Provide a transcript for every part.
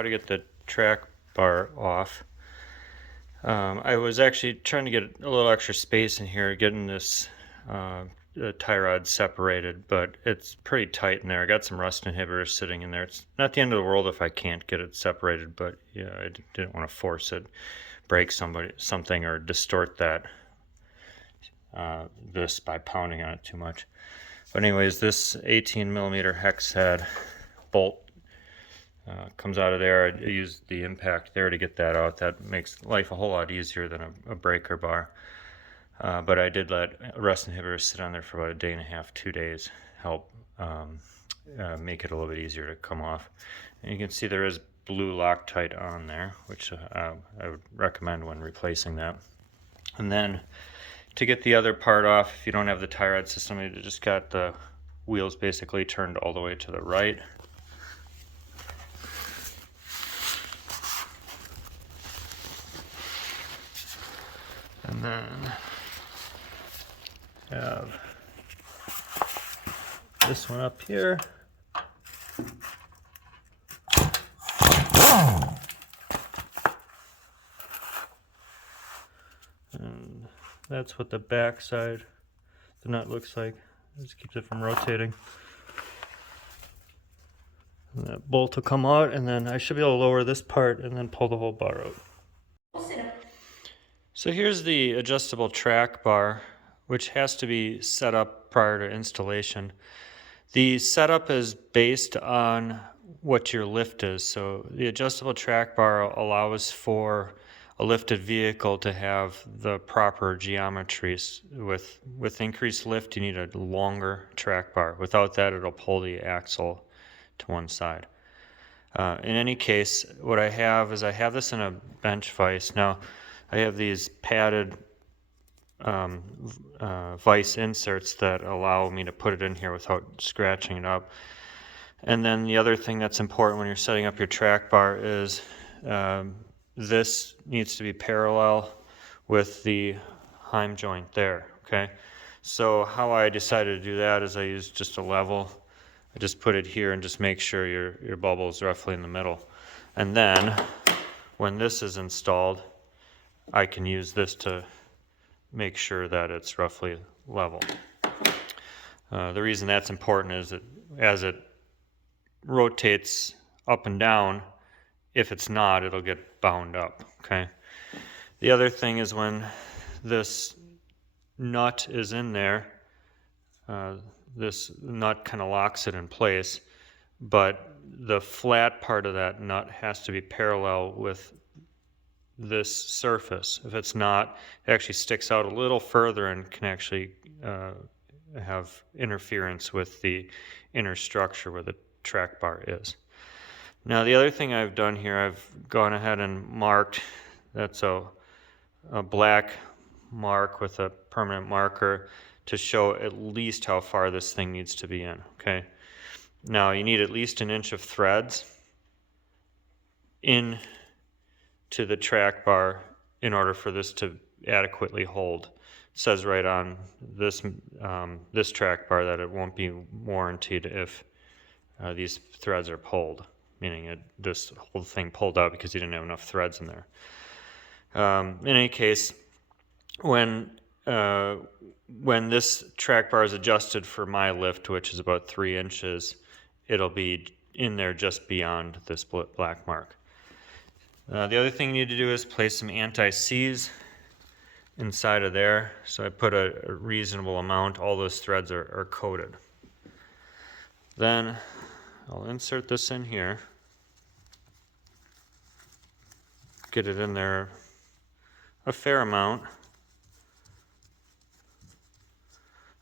how to get the track bar off. I was actually trying to get a little extra space in here, getting this tie rod separated, but it's pretty tight in there. I got some rust inhibitors sitting in there. It's not the end of the world if I can't get it separated, but yeah, I didn't want to force it, break something, or distort that this by pounding on it too much. But anyways, this 18 millimeter hex head bolt comes out of there. I used the impact there to get that out. That makes life a whole lot easier than a breaker bar. But I did let rust inhibitors sit on there for about a day and a half, 2 days, help make it a little bit easier to come off. And you can see there is blue Loctite on there, which I would recommend when replacing that. And then to get the other part off, if you don't have the tie rod system, you just got the wheels basically turned all the way to the right. And then have this one up here. And that's what the back side of the nut looks like. It just keeps it from rotating. And that bolt will come out, and then I should be able to lower this part and then pull the whole bar out. So here's the adjustable track bar, which has to be set up prior to installation. The setup is based on what your lift is. So the adjustable track bar allows for a lifted vehicle to have the proper geometries. With increased lift, you need a longer track bar. Without that, it'll pull the axle to one side. In any case, what I have is I have this in a bench vise. Now, I have these padded vise inserts that allow me to put it in here without scratching it up. And then the other thing that's important when you're setting up your track bar is this needs to be parallel with the heim joint there, okay? So how I decided to do that is I used just a level. I just put it here and just make sure your bubble is roughly in the middle. And then when this is installed, I can use this to make sure that it's roughly level. The reason that's important is that as it rotates up and down, if it's not, it'll get bound up, okay? The other thing is when this nut is in there, this nut kind of locks it in place, but the flat part of that nut has to be parallel with this surface. If it's not, it actually sticks out a little further and can actually have interference with the inner structure where the track bar is. Now the other thing I've done here, I've gone ahead and marked, that's a black mark with a permanent marker to show at least how far this thing needs to be in, okay? Now you need at least 1 inch of threads in to the track bar in order for this to adequately hold. It says right on this this track bar that it won't be warranted if these threads are pulled, meaning this whole thing pulled out because you didn't have enough threads in there. In any case, when this track bar is adjusted for my lift, which is about 3 inches, it'll be in there just beyond this black mark. The other thing you need to do is place some anti-seize inside of there. So I put a reasonable amount. All those threads are coated. Then I'll insert this in here. Get it in there a fair amount.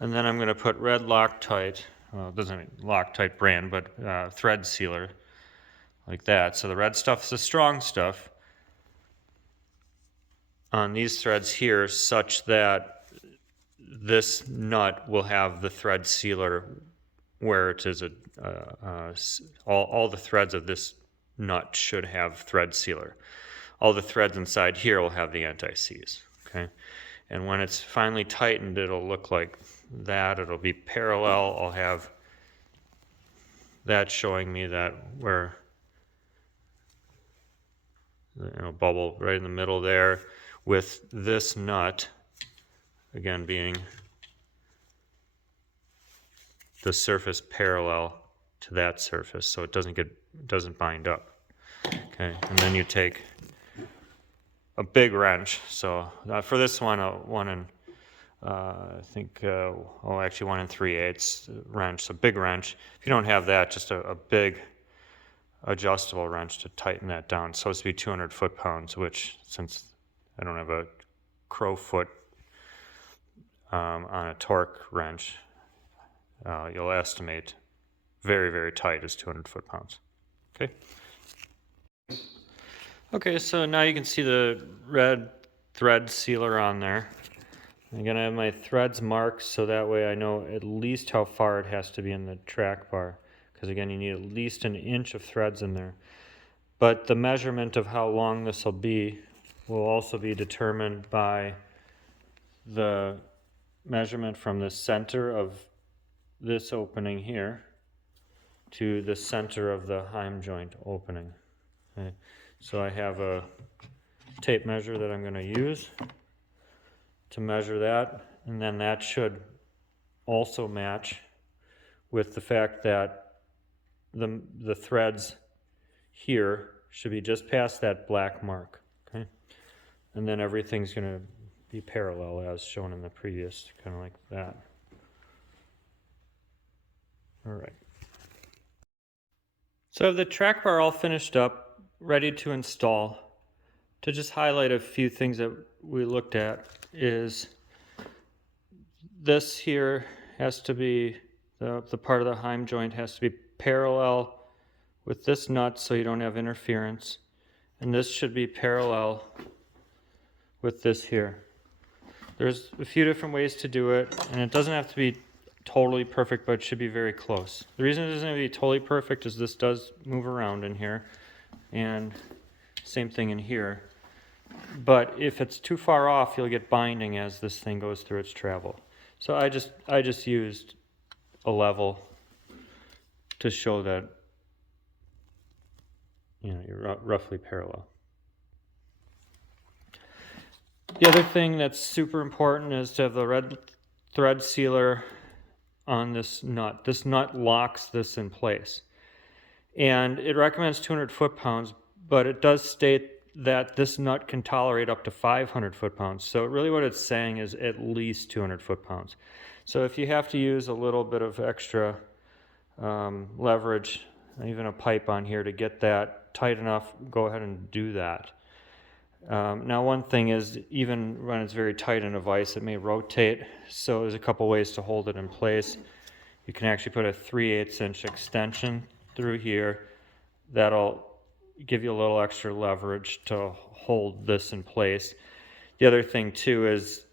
And then I'm going to put red Loctite, well, it doesn't mean Loctite brand, but thread sealer. Like that. So the red stuff is the strong stuff on these threads here, such that this nut will have the thread sealer where it is all the threads of this nut should have thread sealer. All the threads inside here will have the anti-seize, okay? And when it's finally tightened, it'll look like that. It'll be parallel. I'll have that showing me that where bubble right in the middle there, with this nut again being the surface parallel to that surface, so it doesn't bind up. Okay, and then you take a big wrench. So for this one, I think actually 1 3/8 wrench, so big wrench. If you don't have that, just a big adjustable wrench to tighten that down. It's supposed to be 200 foot-pounds, which, since I don't have a crow foot on a torque wrench, you'll estimate very, very tight as 200 foot-pounds. Okay. Okay, so now you can see the red thread sealer on there. I'm going to have my threads marked so that way I know at least how far it has to be in the track bar. Because again, you need at least 1 inch of threads in there. But the measurement of how long this will be will also be determined by the measurement from the center of this opening here to the center of the heim joint opening. Okay. So I have a tape measure that I'm going to use to measure that, and then that should also match with the fact that the threads here should be just past that black mark, okay? And then everything's going to be parallel as shown in the previous, kind of like that. All right. So I have the track bar all finished up, ready to install. To just highlight a few things that we looked at is this here has to be, the part of the heim joint has to be parallel with this nut so you don't have interference. And this should be parallel with this here. There's a few different ways to do it, and it doesn't have to be totally perfect, but it should be very close. The reason it doesn't have to be totally perfect is this does move around in here, and same thing in here. But if it's too far off, you'll get binding as this thing goes through its travel. So I just used a level to show that, you know, you're roughly parallel. The other thing that's super important is to have the red thread sealer on this nut. This nut locks this in place. And it recommends 200 foot-pounds, but it does state that this nut can tolerate up to 500 foot-pounds. So really what it's saying is at least 200 foot-pounds. So if you have to use a little bit of extra leverage, even a pipe on here to get that tight enough, go ahead and do that. Now one thing is, even when it's very tight in a vise, it may rotate. So there's a couple ways to hold it in place. You can actually put a 3/8 inch extension through here. That'll give you a little extra leverage to hold this in place. The other thing too is,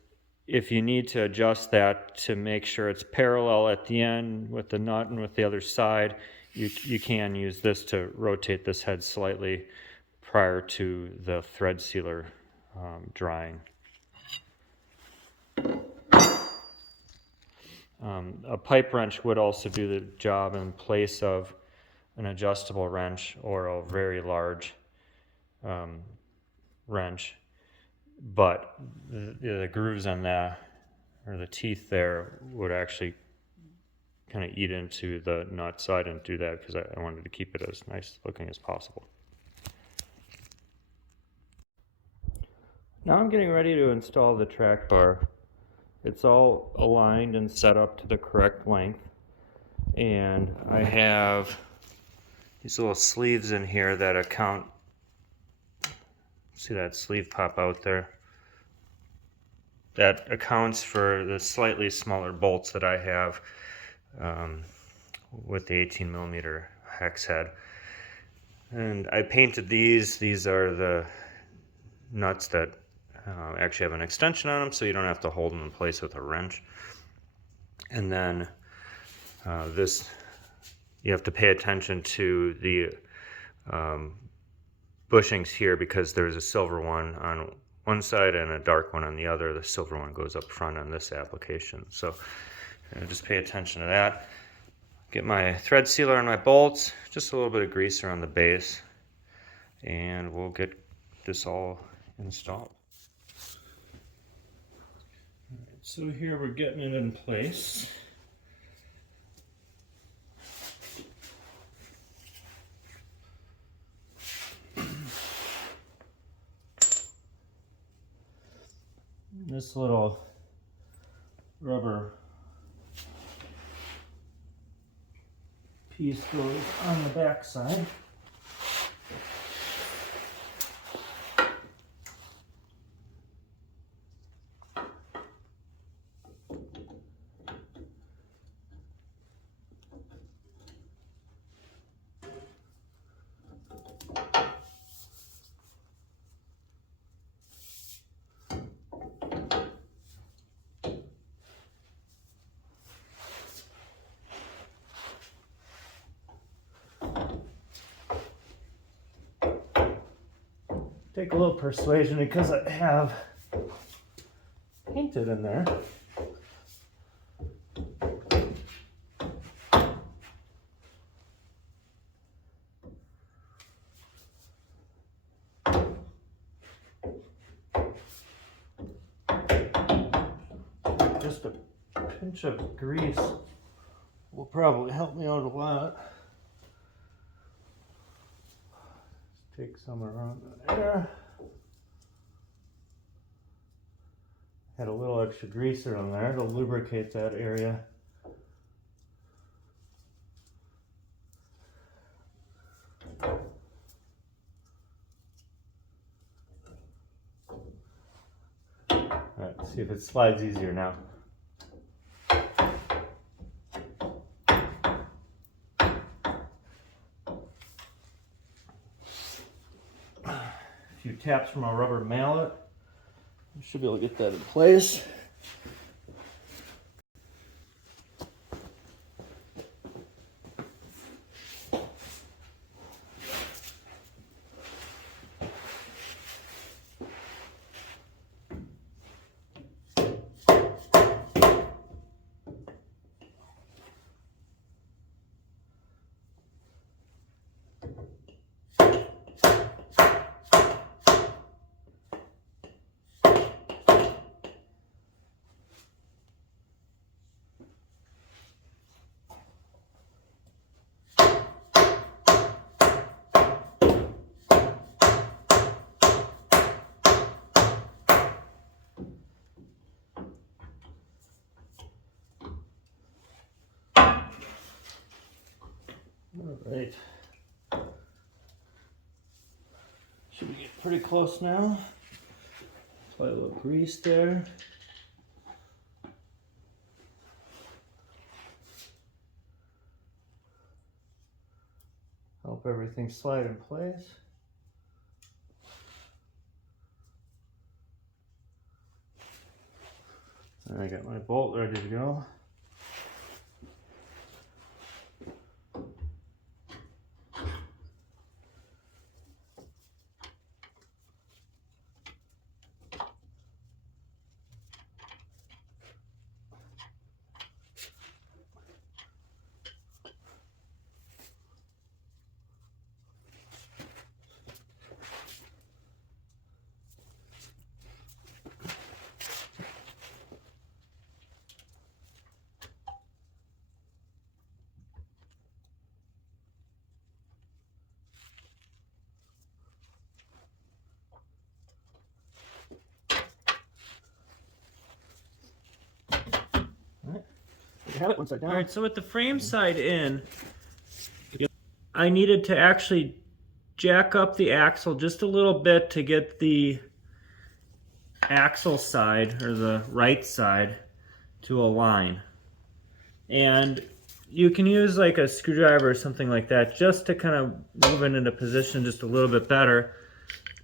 if you need to adjust that to make sure it's parallel at the end with the nut and with the other side, you can use this to rotate this head slightly prior to the thread sealer drying. A pipe wrench would also do the job in place of an adjustable wrench or a very large wrench, but the grooves on the teeth there would actually kind of eat into the nut, so I didn't do that because I wanted to keep it as nice looking as possible. Now I'm getting ready to install the track bar. It's all aligned and set up to the correct length, and I have these little sleeves in here that account, see that sleeve pop out there? That accounts for the slightly smaller bolts that I have with the 18mm hex head. And I painted these. These are the nuts that actually have an extension on them, so you don't have to hold them in place with a wrench. And then this, you have to pay attention to the bushings here, because there's a silver one on one side and a dark one on the other. The silver one goes up front on this application, so just pay attention to that. Get my thread sealer on my bolts, just a little bit of grease around the base, and we'll get this all installed. So here we're getting it in place. This little rubber piece goes on the back side. Take a little persuasion because I have painted in there. Just a pinch of grease will probably help me out a lot. Take some around there. Had a little extra greaser on there to lubricate that area. Alright, see if it slides easier now. A few taps from a rubber mallet. I should be able to get that in place. All right. Should we get pretty close now? Apply a little grease there. Help everything slide in place. And I got my bolt ready to go. Have it once I down. All right, so with the frame side in, I needed to actually jack up the axle just a little bit to get the axle side, or the right side, to align. And you can use like a screwdriver or something like that just to kind of move it into position just a little bit better.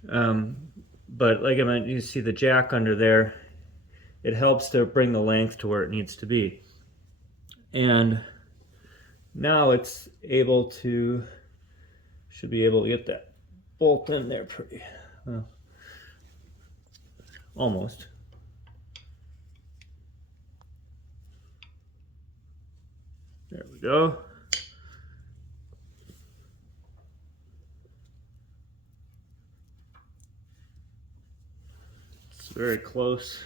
But like I mean, you see the jack under there, it helps to bring the length to where it needs to be. And now it's able to, should be able to get that bolt in there pretty well, almost. There we go. It's very close.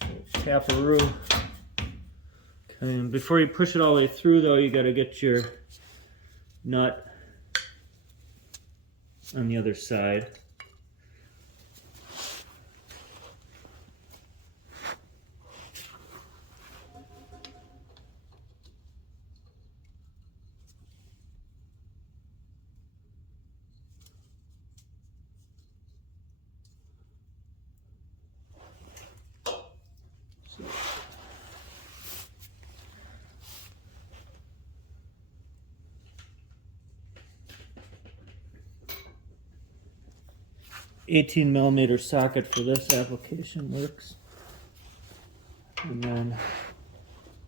So taparoo. Okay, and before you push it all the way through though, you got to get your nut on the other side. So, 18mm socket for this application works. And then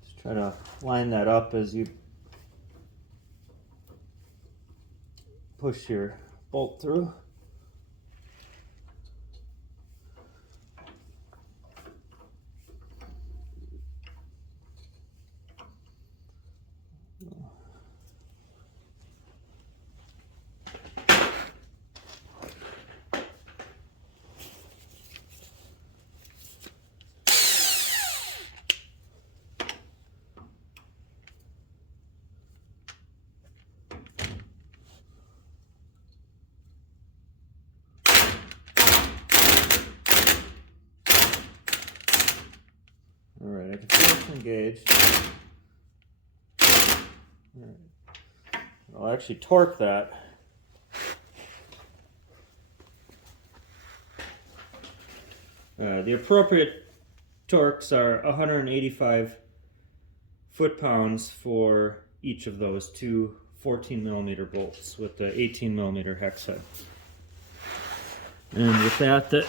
just try to line that up as you push your bolt through. Alright, I can feel it's engaged. Alright. I'll actually torque that. The appropriate torques are 185 foot-pounds for each of those two 14mm bolts with the 18mm hex head. And with that, the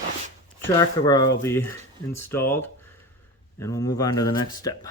tracker bar will be installed, and we'll move on to the next step.